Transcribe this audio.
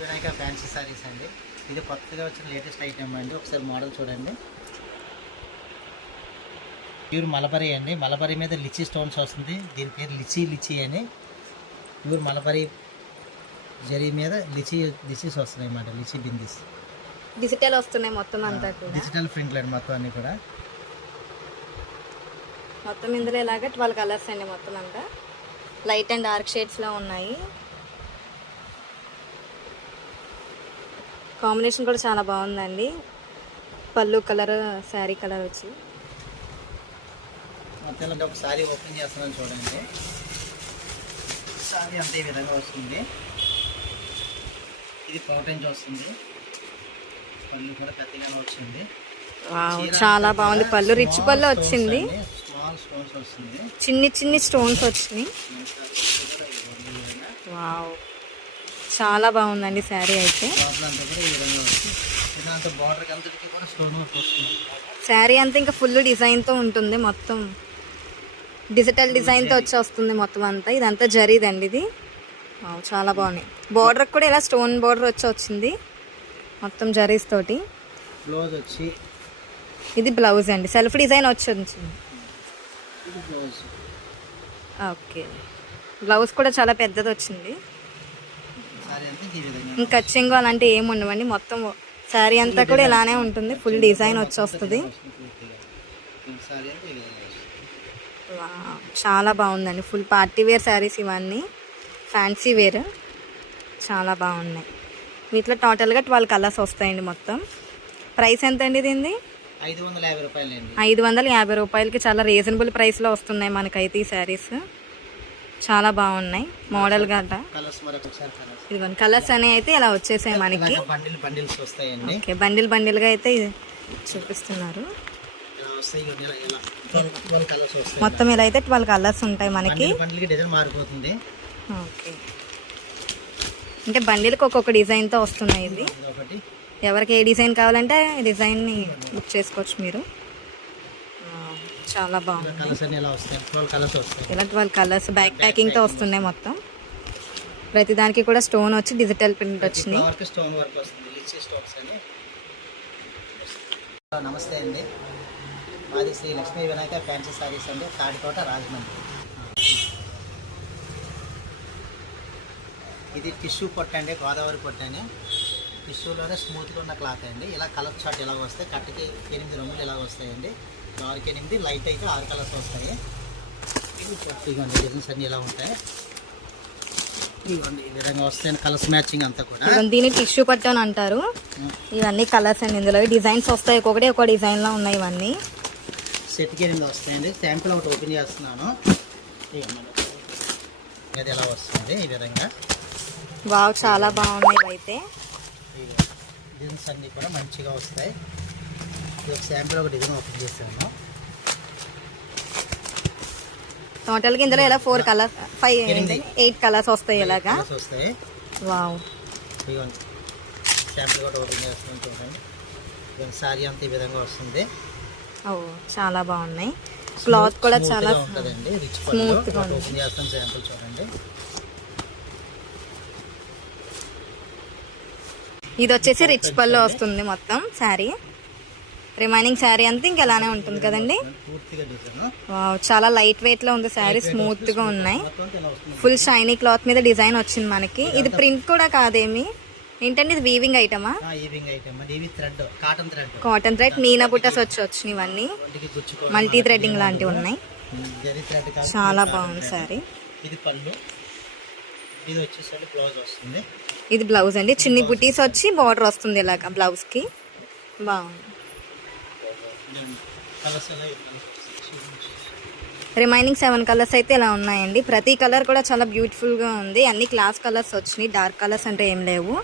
Vinayaka fancy saris అండి. ఇది కొత్తగా వచ్చిన లేటెస్ట్ ఐటమ్ అండి. ఒకసారి మోడల్ చూడండి. ప్యూర్ మలబరీ అండి. మలబరీ మీద లిచీ స్టోన్స్ వస్తుంది. దీని పేరు లిచీ అని. ప్యూర్ మలబరీ జరీ మీద లిచీస్ వస్తున్నాయి అన్నమాట. లిచీ బిందీస్ డిజిటల్ వస్తున్నాయి మొత్తం అంతా కూడా. డిజిటల్ ప్రింట్లు అండి మొత్తం అన్ని కూడా. మొత్తం ఇందులో ఇలాగ 12 కలర్స్ అండి. మొత్తం అంతా లైట్ అండ్ డార్క్ షేడ్స్లో ఉన్నాయి. కాంబినేషన్ కూడా చాలా బాగుందండి. పళ్ళు కలర్, శారీ కలర్ వచ్చి మొత్తం ఒక సారీ ఓపెన్ చేస్తున్నాను చూడండి. సారీ అంతే విధంగా వస్తుంది. ఇది కాటన్ వస్తుంది. పళ్ళు కూడా పెద్దగానే వచ్చింది. చాలా బాగుంది. పళ్ళు రిచ్ పళ్ళు వచ్చింది. స్మాల్ స్టోన్స్ వస్తుంది. చిన్ని స్టోన్స్ వచ్చినాయి. వావ్, చాలా బాగుందండి శారీ అయితే. శారీ అంతా ఇంకా ఫుల్ డిజైన్తో ఉంటుంది. మొత్తం డిజిటల్ డిజైన్తో వస్తుంది మొత్తం అంతా. ఇదంతా జరీదండి ఇది. చాలా బాగున్నాయి. బార్డర్ కూడా ఇలా స్టోన్ బార్డర్ వచ్చింది మొత్తం జరీస్ తోటి. బ్లౌజ్ వచ్చి ఇది బ్లౌజ్ అండి. సెల్ఫ్ డిజైన్ వచ్చింది. ఓకే, బ్లౌజ్ కూడా చాలా పెద్దది వచ్చింది. ఇంకా కచ్చింగ్ అలాంటివి ఏమి ఉండవండి. మొత్తం శారీ అంతా కూడా ఇలానే ఉంటుంది. ఫుల్ డిజైన్ వస్తుంది. చాలా బాగుందండి. ఫుల్ పార్టీ వేర్ శారీస్ ఇవన్నీ. ఫ్యాన్సీ వేర్ చాలా బాగున్నాయి. వీటిలో టోటల్గా 12 కలర్స్ వస్తాయండి. మొత్తం ప్రైస్ ఎంత అండి దీనిది? 550 రూపాయలకి చాలా రీజనబుల్ ప్రైస్లో వస్తున్నాయి మనకైతే ఈ శారీస్. చాలా బాగున్నాయి. మోడల్ గట్ట ఇదిగోండి. కలర్స్ అనేవి అయితే ఇలా వచ్చేసాయి మనకి. ఓకే, బండిల్గా అయితే చూపిస్తున్నారు. మొత్తం ఇలా అయితే 12 కలర్స్ ఉంటాయి మనకి. ఓకే, అంటే బండిల్కి ఒక్కొక్క డిజైన్తో వస్తున్నాయి. ఇది ఎవరికి ఏ డిజైన్ కావాలంటే డిజైన్ని బుక్ చేసుకోవచ్చు మీరు. చాలా బాగుంది. ఇలా 12 కలర్స్ బ్యాక్ ప్యాకింగ్తో వస్తున్నాయి మొత్తం. ప్రతిదానికి కూడా స్టోన్ వచ్చి డిజిటల్ ప్రింట్ వచ్చినాయి. నమస్తే అండి, మాది శ్రీ లక్ష్మీ వినాయక ఫ్యాన్సీ సారీస్ అండి, తాడికోట, రాజమండ్రి. ఇది టిష్యూ పొట్టు అండి, గోదావరి పొట్టు అని. టిష్యూలోనే స్మూత్గా ఉన్న క్లాత్ అండి. ఇలా కలర్ చార్ట్ ఇలా వస్తాయి. కట్టుకి 8 రంగులు ఇలా వస్తాయండి. డార్క్ 8, లైట్ అయితే 6 కలర్స్ వస్తాయి. ఇవ్వండి డిజైన్స్ అన్నీ ఇలా ఉంటాయి. ఇవ్వండి ఈ విధంగా వస్తాయి. కలర్స్ మ్యాచింగ్ అంతా కూడా. దీన్ని టిష్యూ పట్టు అని అంటారు. ఇవన్నీ కలర్స్ అండి. ఇందులో డిజైన్స్ వస్తాయి. ఒక్కొక్క డిజైన్లో ఉన్నాయి ఇవన్నీ. సెట్కి 8 వస్తాయండి. శాంపుల్ ఒకటి ఓపెన్ చేస్తున్నాను. అది ఎలా వస్తుంది ఈ విధంగా. వావ్, చాలా బాగున్నాయి అయితే. డిజైన్స్ అన్నీ కూడా మంచిగా వస్తాయి. శాంపుల్ ఒక డిజైన్ ఓపెన్ చేశాను. టోటల్గా ఇందులో ఇలా 4 కలర్స్ 8 కలర్స్ వస్తాయి. ఇలాగా వస్తాయి. వావ్, శాంపుల్ కూడా ఓపెన్ చేస్తాను చూడండి. సారీ అంతా ఈ విధంగా వస్తుంది. ఓ, చాలా బాగున్నాయి. క్లాత్ కూడా చాలా ఉంటుందండి. రిచ్ స్మూత్గా ఓపెన్ చేస్తాను. శాంపుల్ చూడండి. ఇది వచ్చేసి రిచ్ పళ్ళు వస్తుంది మొత్తం శారీ. రిమైనింగ్ శారీ అంతా ఇంక అలానే ఉంటుంది కదండి. చాలా లైట్ వెయిట్ లో ఉంది శారీ. స్మూత్ గా ఉన్నాయి. ఫుల్ షైనీ క్లాత్ మీద డిజైన్ వచ్చింది మనకి. ఇది ప్రింట్ కూడా కాదేమి. ఏంటంటే ఇది వీవింగ్ ఐటమా? కాటన్ థ్రెడ్ మీనా బుట్టస్ వచ్చినాయి ఇవన్నీ. మల్టీ థ్రెడ్డింగ్ లాంటివి ఉన్నాయి. చాలా బాగుంది శారీ. ఇది బ్లౌజ్ అండి. చిన్ని బుటీస్ వచ్చి బార్డర్ వస్తుంది ఇలాగా బ్లౌజ్ కి. బాగుంది. రిమైనింగ్ 7 కలర్స్ అయితే ఇలా ఉన్నాయండి. ప్రతి కలర్ కూడా చాలా బ్యూటిఫుల్ గా ఉంది. అన్ని క్లాస్ కలర్స్ వచ్చినాయి. డార్క్ కలర్స్ అంటే ఏం లేవు.